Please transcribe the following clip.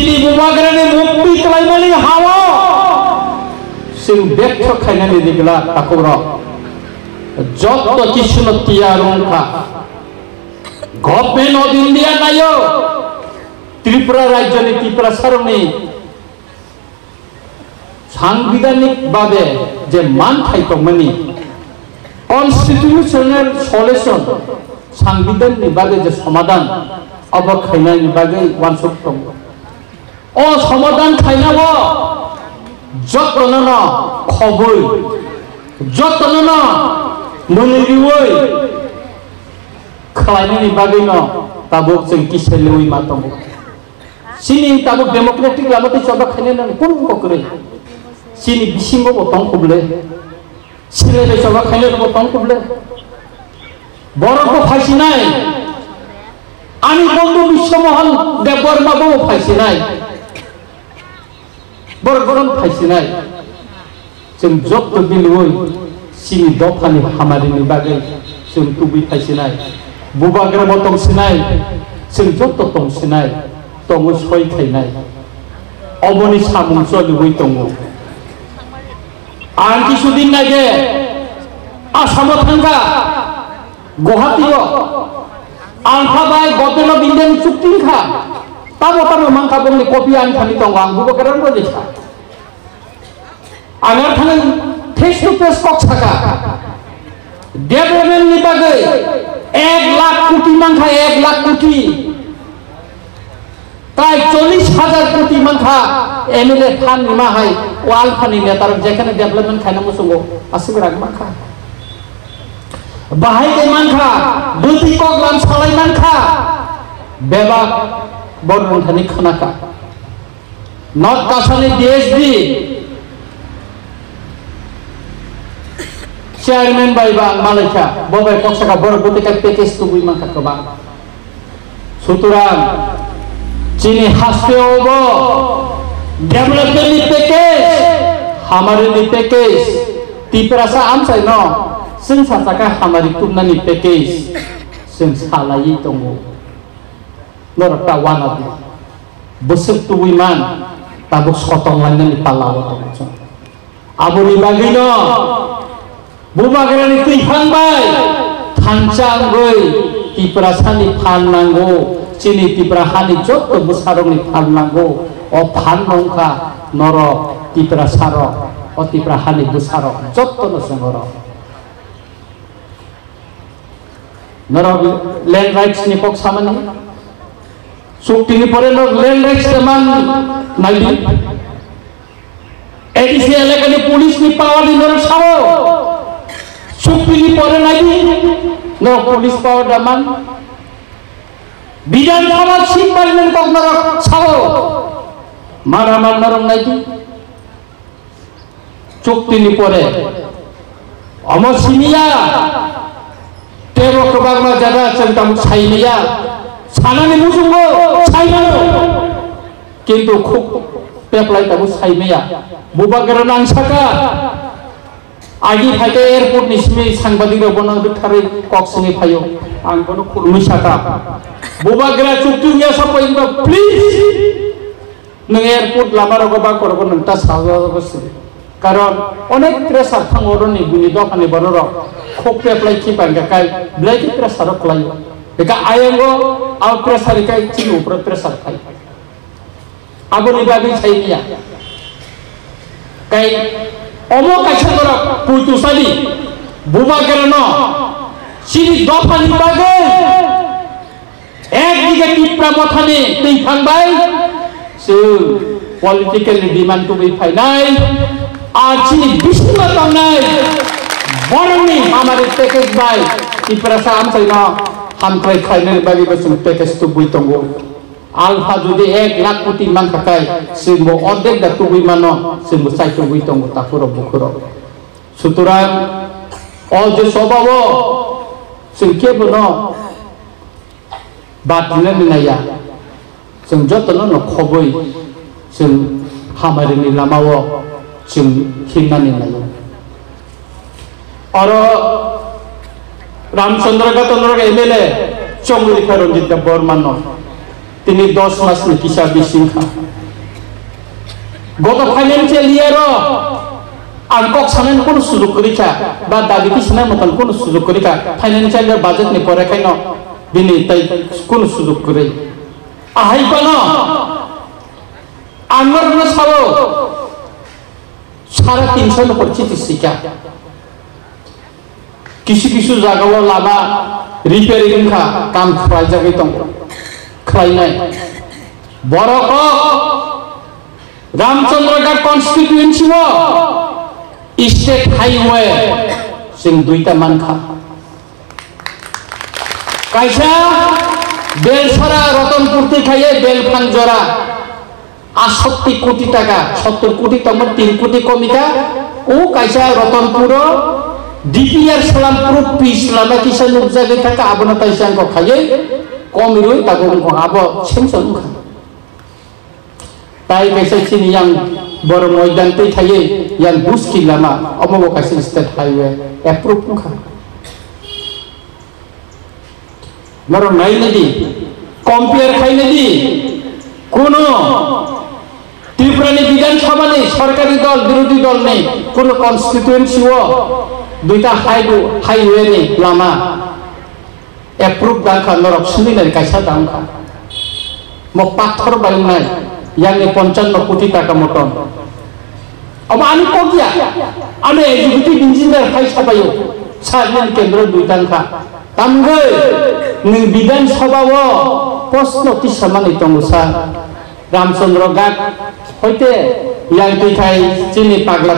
sini bumagrani mukti kelaimani hawa sing bekho khainani digla takura jotto kishno tiyarungkha government of India nayo Tripura rajyoni Tripura saroni সাংবিধানিক ভাবে যে মান থাইতমনি constitutional solution সাংবিধানিক ভাবে যে সমাধান অবখাইনানি ভাবে ওয়ানসুক দং ও সমাধান খাইনাব যতন খবই যতন মনিরিওই খাইনানি ভাবে ন তাবক जों किसेलुই मातम सिनि ताबक डेमोक्रेटिक लामाते चबा खाइनानि कोन ककरे sini bisingo botong kuble sile de coba khaile botong kuble boro ko phaisinai ani bondhu biswamohan deborma bo phaisinai boro goron phaisinai जों jotto biloi sini dofani hamarini bagai जों tubi phaisinai bubagra botong sinai जों jotto tong sinai tongo soi khainai oboni samungso lugoi tongo আর কিছুদিন আগে আসামত থাকা গুয়াহাটিও ULFA by government of Indian চুক্তি খা তাবো তাবো মাংকা বংনি কপি আন খানি দং আং বুবো কারণ বলেছা আগার থানে ফেস টু ফেস কক থাকা ডেভেলপমেন্ট নি বাগে 1 লাখ কোটি মাংকা 1 লাখ কোটি তাই 40,000 কোটি মাংকা এমএলএ ফান নিমা হয় ওয়াল ফানি নেতার যেখানে ডেভেলপমেন্ট খাইনা মুসুগো আসিবে রাগ মাংকা বাহাই কে মাংকা দুতি কগলাম সালাই মাংকা বেবা বর্ণন খানি খানাকা নট কাসানি ডিএসবি চেয়ারম্যান বাইবা মালয়েশিয়া ববাই কক্সাকা বড় বুতিকা প্যাকেজ তুবুই মাংকা কবা সুতরাং चीनी हास्ते होबो डेवलपमेंट नि पैकेज हमारे नि पैकेज Tripura सा आमसाय न जों सासाका हमारी तुमना नि पैकेज जों सालायै दङ नरता वाना बोसोर तुबैमान ताबो सतंलांनानि पालाव दङ आबोनि बागैनो बुबाग्रानि थैखांबाय थांचांगै Tripura सानि फाननांगौ Chini Tripura hani jotto busarong ni phalnango o phalnongkha noro Tripura saro o Tripura hani busarok jotto no songoro noro land rights ni kok samani sukti ni pore no land rights teman naidi edisi elaka ni police ni power ni noro sawo sukti ni pore naidi no police power daman বিধানসভা seat parliament কখনো ছাড়ো মারামার নরম Nike চুক্তি নি পরে অমসিনিয়া তেরো কবাগলা জায়গা চিন্তা ছাইনিয়া সানানি মুসুঙ্গো ছাইনানো কিন্তু খুব পেপলাই তাবু ছাইমেয়া বুবাগের নাংসাকা आगे फाइटे एयरपोर्ट निस्मी सांबादिक बना दुखारे कक्सनि फायो आं कोन खुलुमि साका बुबाग्रा चुक्तिया सपयिनो प्लिज नों एयरपोर्ट लामारगो बा करगो नोंता साजाबोस कारण अनेक प्रेसार थांगोरनि गुनि दखानि बरर खोप एप्लाइ कि बांगाकाय ब्लाइक प्रेसार खलायो बेका आयंगो आउ प्रेसार काय चिनु ऊपर प्रेसार खाय आबोनि बागै साइनिया काय Omo kaisa dora putusani bubagrano sini dofani bagai ekdiga Tripura mothani teikhangbai se political demand to be fainai ar sini bisma tangnai boroni hamare package bai Tripura sa amsaina hamkai khainai bagi basum package to buitongo alpha যদি 1 লাখ কোটি মান থাকায় সিংহ অর্ধেক দা তুবি মানো সিংহ সাইতো বুইতং তাকুর বুকুর সুতরাং অ যে স্বভাব সিংকে বনো বাতলে নিনায়া সিং যতন ন খবই সিং হামারিনি লামাও সিং খিনানি নায়া আর রামচন্দ্র গতনর এমএলএ চঙ্গুরি রঞ্জিত বর্মন তিনি 10 মাস ni kisa bisingkha গত financial ইয়ারও angkok sanan kono sujog korika ba dabi kisana motan kono sujog korika financial year budget ni pore kaino dini tai kono sujog kore ahai kono আমার না সাবো 350 no পরিচিতি শিকা কিছু কিছু জায়গাও Lama repairing খা কাম খাই জায়গায় দं খাইনাই বড় রামচন্দ্রঘাট কনস্টিটিউয়েন্সি স্টেট হাইওয়ে जों दुईटा मानखा कायसा बेलसरा रतनपुर खाइए बेलफांजरा 68 कोटी टाका 70 कोटी तक 3 कोटी कमिका ओ कायसा Ratanpur DPR Selampur Selama kisah nukjaga taka abona taisan ko khaye komiru tagong ko abo semson kha tai kaisa chini yang bor moidan te thaye yang 20 kilama omo kaisa state highway approve kha maro nai nadi compare khai nadi kono ত্রিপুরানি বিধানসভা নেই সরকারি দল বিরোধী দল নেই কোন constituency ও দুইটা highway নেই লামা এপ্রুভ দাঙ্কা নরক সুনিনারি কাইসা দাঙ্কা মো পাথর বায়ুনাই ইয়াংনি 55 কোটি টাকা মতন अब আমি কগিয়া আমি এক্সিকিউটিভ ইঞ্জিনিয়ার ফাইসা পাইও সার্ভিস কেন্দ্র দুইটাঙ্কা তামগে নি বিধানসভা ও প্রশ্ন তিসামানি তংসা रामचंद्र घाट होते yang tikai sini pagla